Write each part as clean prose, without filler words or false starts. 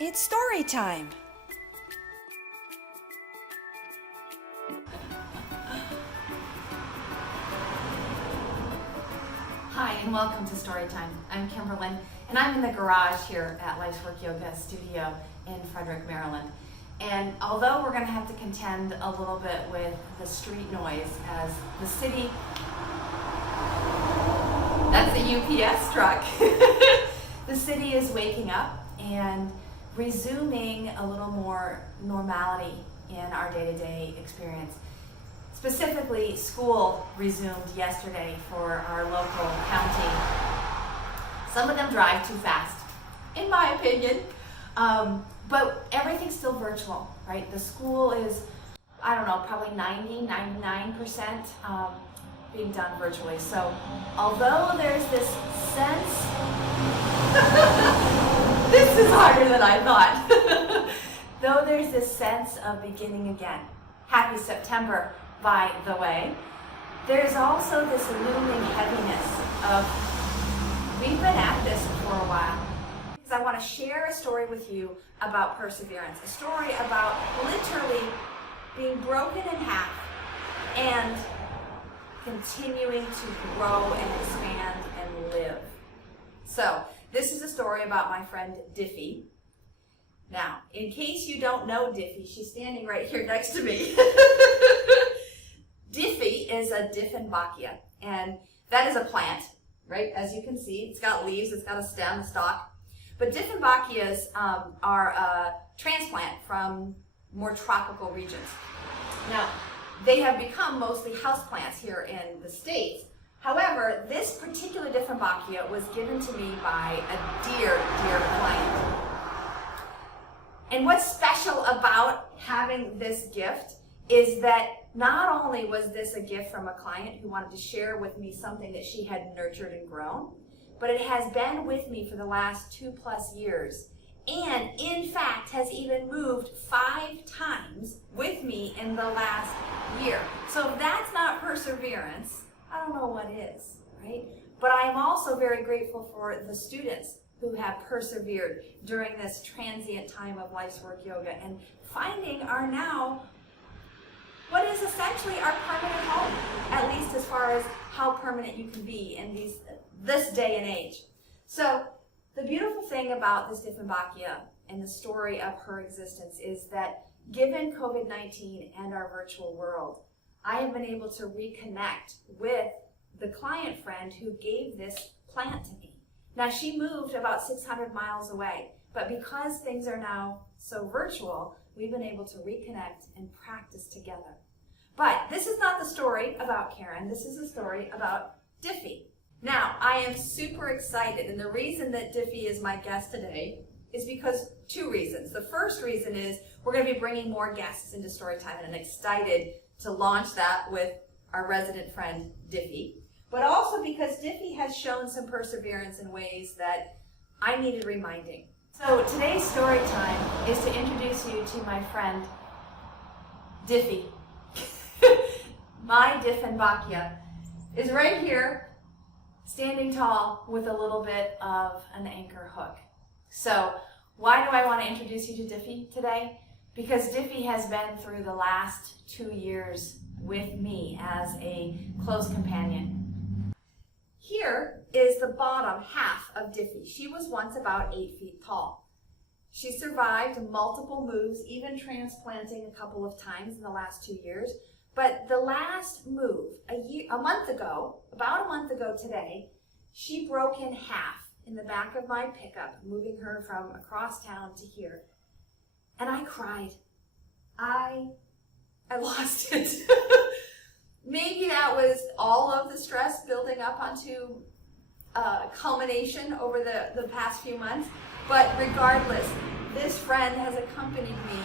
It's story time. Hi and welcome to Storytime. I'm Kimberlyn and I'm in the garage here at Life's Work Yoga Studio in Frederick, Maryland. And although we're going to have to contend a little bit with the street noise as the city, that's the UPS truck, the city is waking up and resuming a little more normality in our day-to-day experience. Specifically, school resumed yesterday for our local county. Some of them drive too fast, in my opinion, but everything's still virtual, right? The school is, I don't know, probably 99% being done virtually. So although there's this sense, this is harder than I thought, though there's this sense of beginning again. Happy September, by the way. There's also this looming heaviness of, we've been at this for a while. Because I want to share a story with you about perseverance, a story about literally being broken in half and continuing to grow and expand and live. So, this is a story about my friend Diffy. Now, in case you don't know Diffy, she's standing right here next to me. Diffy is a Dieffenbachia, and that is a plant, right? As you can see, it's got leaves, it's got a stem, a stalk. But Dieffenbachias are a transplant from more tropical regions. Now, they have become mostly houseplants here in the States. However, this particular Dieffenbachia was given to me by a dear client. And what's special about having this gift is that not only was this a gift from a client who wanted to share with me something that she had nurtured and grown, but it has been with me for the last 2+ years, and in fact has even moved 5 times with me in the last year. So if that's not perseverance, I don't know what is, right? But I am also very grateful for the students who have persevered during this transient time of Life's Work Yoga and finding our now what is essentially our permanent home, at least as far as how permanent you can be in this day and age. So the beautiful thing about this Dieffenbachia and the story of her existence is that given COVID-19 and our virtual world, I have been able to reconnect with the client friend who gave this plant to me. Now, she moved about 600 miles away, but because things are now so virtual, we've been able to reconnect and practice together. But this is not the story about Karen. This is a story about Diffy. Now, I am super excited, and the reason that Diffy is my guest today is because 2 reasons. The first reason is we're going to be bringing more guests into Storytime, and I'm excited to launch that with our resident friend, Diffy. But also because Diffy has shown some perseverance in ways that I needed reminding. So today's story time is to introduce you to my friend, Diffy. My Dieffenbachia is right here, standing tall with a little bit of an anchor hook. So why do I want to introduce you to Diffy today? Because Diffy has been through the last 2 years with me as a close companion. Here is the bottom half of Diffy. She was once about 8 feet tall. She survived multiple moves, even transplanting a couple of times in the last 2 years. But the last move, about a month ago today, she broke in half in the back of my pickup, moving her from across town to here. And I cried. I lost it. Maybe that was all of the stress building up onto culmination over the past few months. But regardless, this friend has accompanied me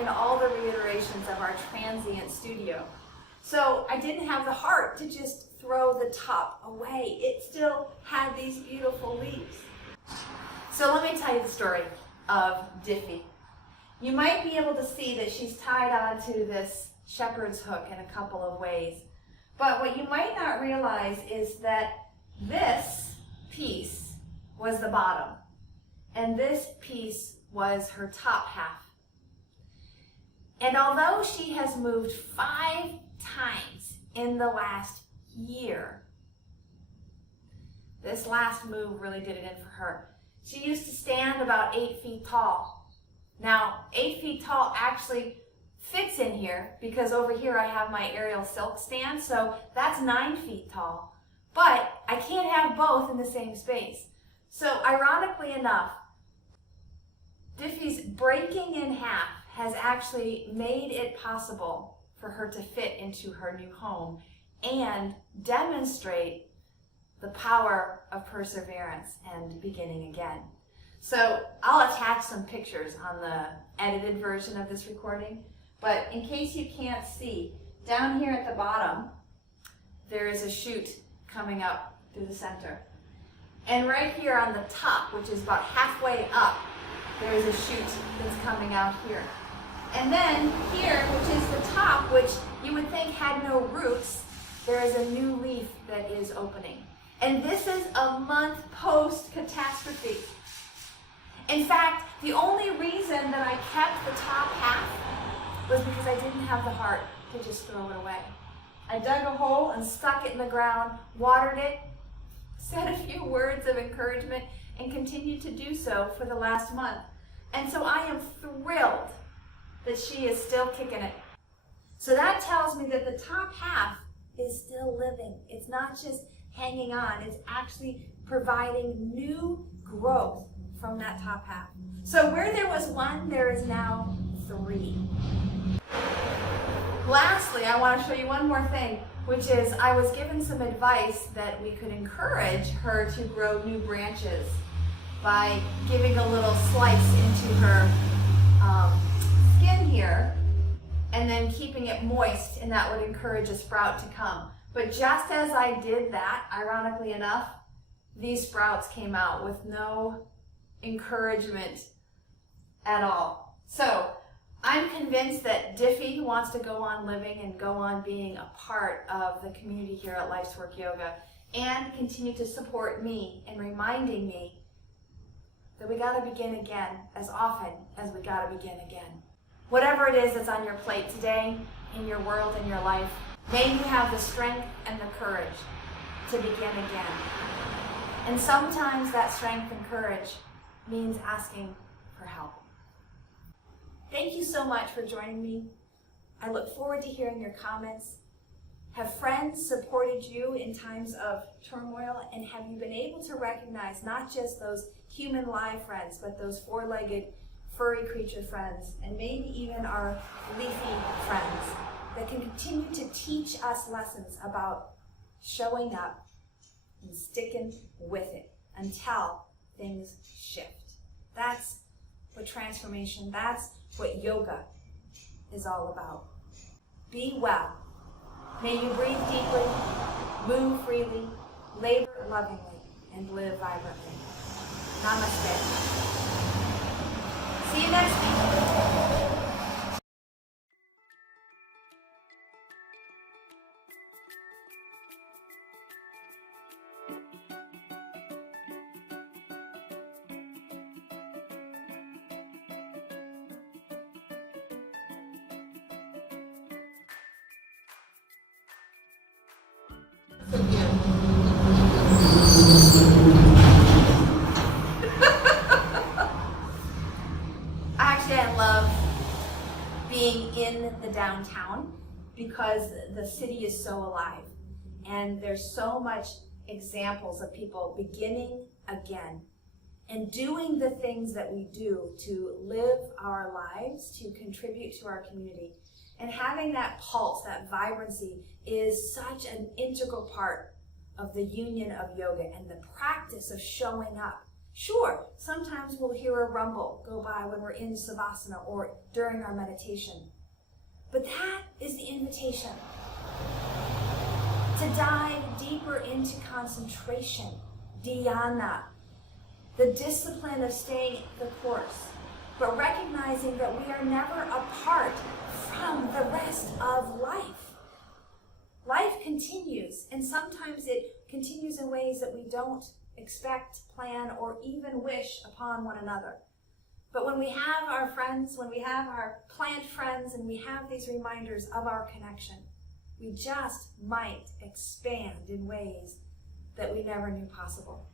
in all the reiterations of our transient studio. So I didn't have the heart to just throw the top away. It still had these beautiful leaves. So let me tell you the story of Diffy. You might be able to see that she's tied onto this shepherd's hook in a couple of ways. But what you might not realize is that this piece was the bottom. And this piece was her top half. And although she has moved 5 times in the last year, this last move really did it in for her. She used to stand about 8 feet tall. Now, 8 feet tall actually fits in here because over here I have my aerial silk stand, so that's 9 feet tall. But I can't have both in the same space. So ironically enough, Diffy's breaking in half has actually made it possible for her to fit into her new home and demonstrate the power of perseverance and beginning again. So I'll attach some pictures on the edited version of this recording, but in case you can't see, down here at the bottom, there is a chute coming up through the center. And right here on the top, which is about halfway up, there is a chute that's coming out here. And then here, which is the top, which you would think had no roots, there is a new leaf that is opening. And this is a month post-catastrophe. In fact, the only reason that I kept the top half was because I didn't have the heart to just throw it away. I dug a hole and stuck it in the ground, watered it, said a few words of encouragement, and continued to do so for the last month. And so I am thrilled that she is still kicking it. So that tells me that the top half is still living. It's not just hanging on, it's actually providing new growth from that top half. So where there was 1, there is now 3. Lastly, I want to show you one more thing, which is I was given some advice that we could encourage her to grow new branches by giving a little slice into her skin here and then keeping it moist, and that would encourage a sprout to come. But just as I did that, ironically enough, these sprouts came out with no encouragement at all. So I'm convinced that Diffy wants to go on living and go on being a part of the community here at Life's Work Yoga and continue to support me in reminding me that we got to begin again as often as we got to begin again. Whatever it is that's on your plate today, in your world, in your life, may you have the strength and the courage to begin again. And sometimes that strength and courage means asking for help. Thank you so much for joining me. I look forward to hearing your comments. Have friends supported you in times of turmoil? And have you been able to recognize not just those human live friends, but those 4-legged furry creature friends, and maybe even our leafy friends that can continue to teach us lessons about showing up and sticking with it until things shift. That's what transformation, that's what yoga is all about. Be well. May you breathe deeply, move freely, labor lovingly, and live vibrantly. Namaste. See you next week. I love being in the downtown because the city is so alive, and there's so much examples of people beginning again and doing the things that we do to live our lives, to contribute to our community. And having that pulse, that vibrancy, is such an integral part of the union of yoga and the practice of showing up. Sure, sometimes we'll hear a rumble go by when we're in Savasana or during our meditation. But that is the invitation to dive deeper into concentration, dhyana, the discipline of staying the course, but recognizing that we are never apart from the rest of life. Life continues, and sometimes it continues in ways that we don't expect, plan, or even wish upon one another. But when we have our friends, when we have our plant friends, and we have these reminders of our connection, we just might expand in ways that we never knew possible.